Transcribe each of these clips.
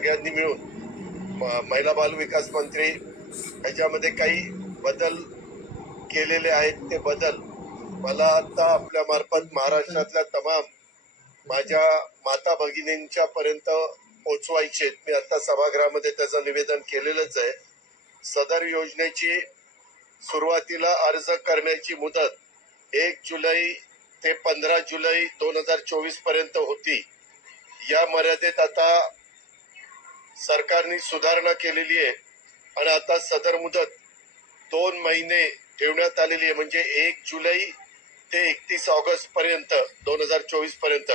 सगळ्यांनी मिळून म- महिला बाल विकास मंत्री ह्याच्यामध्ये काही बदल केलेले आहेत ते बदल मला आता आपल्या मार्फत महाराष्ट्रातल्या तमाम माझ्या माता भगिनींच्या पर्यंत पोचवायचे आहेत. मी आता सभागृहामध्ये त्याचं निवेदन केलेलंच आहे सदर योजनेची सुरुवातीला अर्ज करण्याची मुदत एक जुलै ते पंधरा जुलै दोन हजार चोवीसपर्यंत होती या मर्यादेत आता सरकारने सुधारणा केलेली आहे. आणि आता सदर मुदत दोन महिने ठेवण्यात आलेली आहे. म्हणजे एक जुलै ते एकतीस ऑगस्ट पर्यंत दोन हजार चोवीसपर्यंत.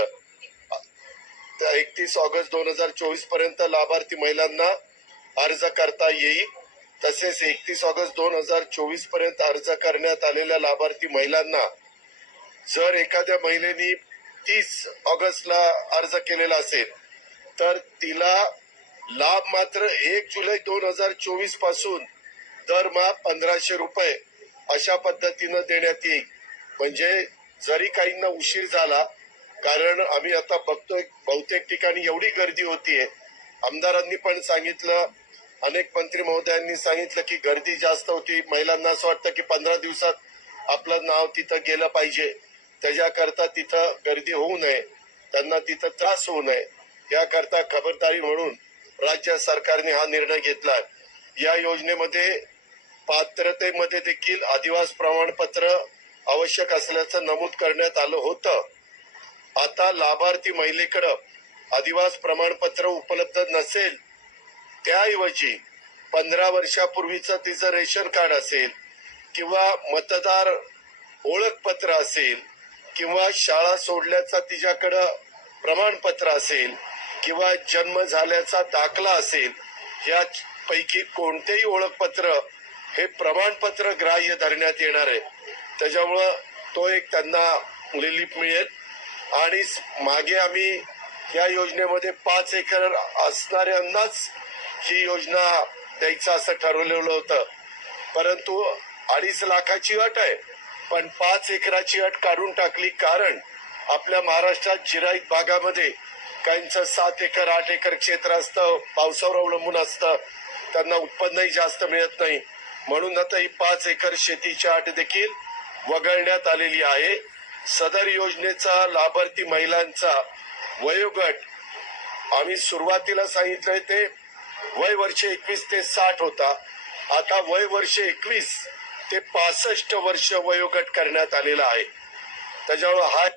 एकतीस ऑगस्ट दोन हजार चोवीसपर्यंत लाभार्थी महिलांना अर्ज करता येईल. तसेच एकतीस ऑगस्ट दोन हजार चोवीसपर्यंत अर्ज करण्यात आलेल्या लाभार्थी महिलांना जर एखाद्या महिलेनी तीस ऑगस्टला अर्ज केलेला असेल तर तिला लाभ मात्र एक जुलै दोन हजार चोवीसपासून दरमहा पंधराशे रुपये अशा पद्धतीनं देण्यात येईल. म्हणजे जरी काहींना उशीर झाला कारण आम्ही आता बघतोय बहुतेक ठिकाणी एवढी गर्दी होतीये. आमदारांनी पण सांगितलं अनेक मंत्री महोदयांनी सांगितलं की गर्दी जास्त होती. महिलांना असं वाटतं की पंधरा दिवसात आपलं नाव तिथं गेलं पाहिजे. त्याच्याकरता तिथं गर्दी होऊ नये. त्यांना तिथं त्रास होऊ नये. याकरता खबरदारी म्हणून राज्य सरकारने हा निर्णय घेतला या योजनेमध्ये पात्रतेमध्ये देखील आदिवास प्रमाणपत्र आवश्यक असल्याचं नमूद करण्यात आलं होतं. आता लाभार्थी महिलेकडं आदिवास प्रमाणपत्र उपलब्ध नसेल त्याऐवजी पंधरा वर्षापूर्वीचं तिचं रेशन कार्ड असेल किंवा मतदार ओळखपत्र असेल किंवा शाळा सोडल्याचं तिच्याकडं प्रमाणपत्र असेल किंवा जन्म झाल्याचा दाखला असेल या पैकी कोणतेही ओळखपत्र हे प्रमाणपत्र ग्राह्य धरण्यात येणार आहे. त्याच्यामुळं तो एक त्यांना रिलीफ मिळेल. आणि मागे आम्ही या योजनेमध्ये पाच एकर असणाऱ्यांनाच ही योजना द्यायचं असं ठरवलेलं होतं. परंतु अडीच लाखाची अट आहे. पण पाच एकराची अट काढून टाकली कारण आपल्या महाराष्ट्रात जिराईत भागामध्ये काहींचं सात एकर आठ एकर क्षेत्र असतं पावसावर अवलंबून असतं. त्यांना उत्पन्नही जास्त मिळत नाही. म्हणून आता ही पाच एकर शेतीची अट देखील वगळण्यात आलेली आहे. सदर योजनेचा लाभार्थी महिलांचा वयोगट आम्ही सुरुवातीला सांगितलंय ते वय वर्ष एकवीस ते साठ होता. आता वय वर्ष एकवीस ते पासष्ट वर्ष वयोगट करण्यात आलेला आहे. त्याच्यामुळे हा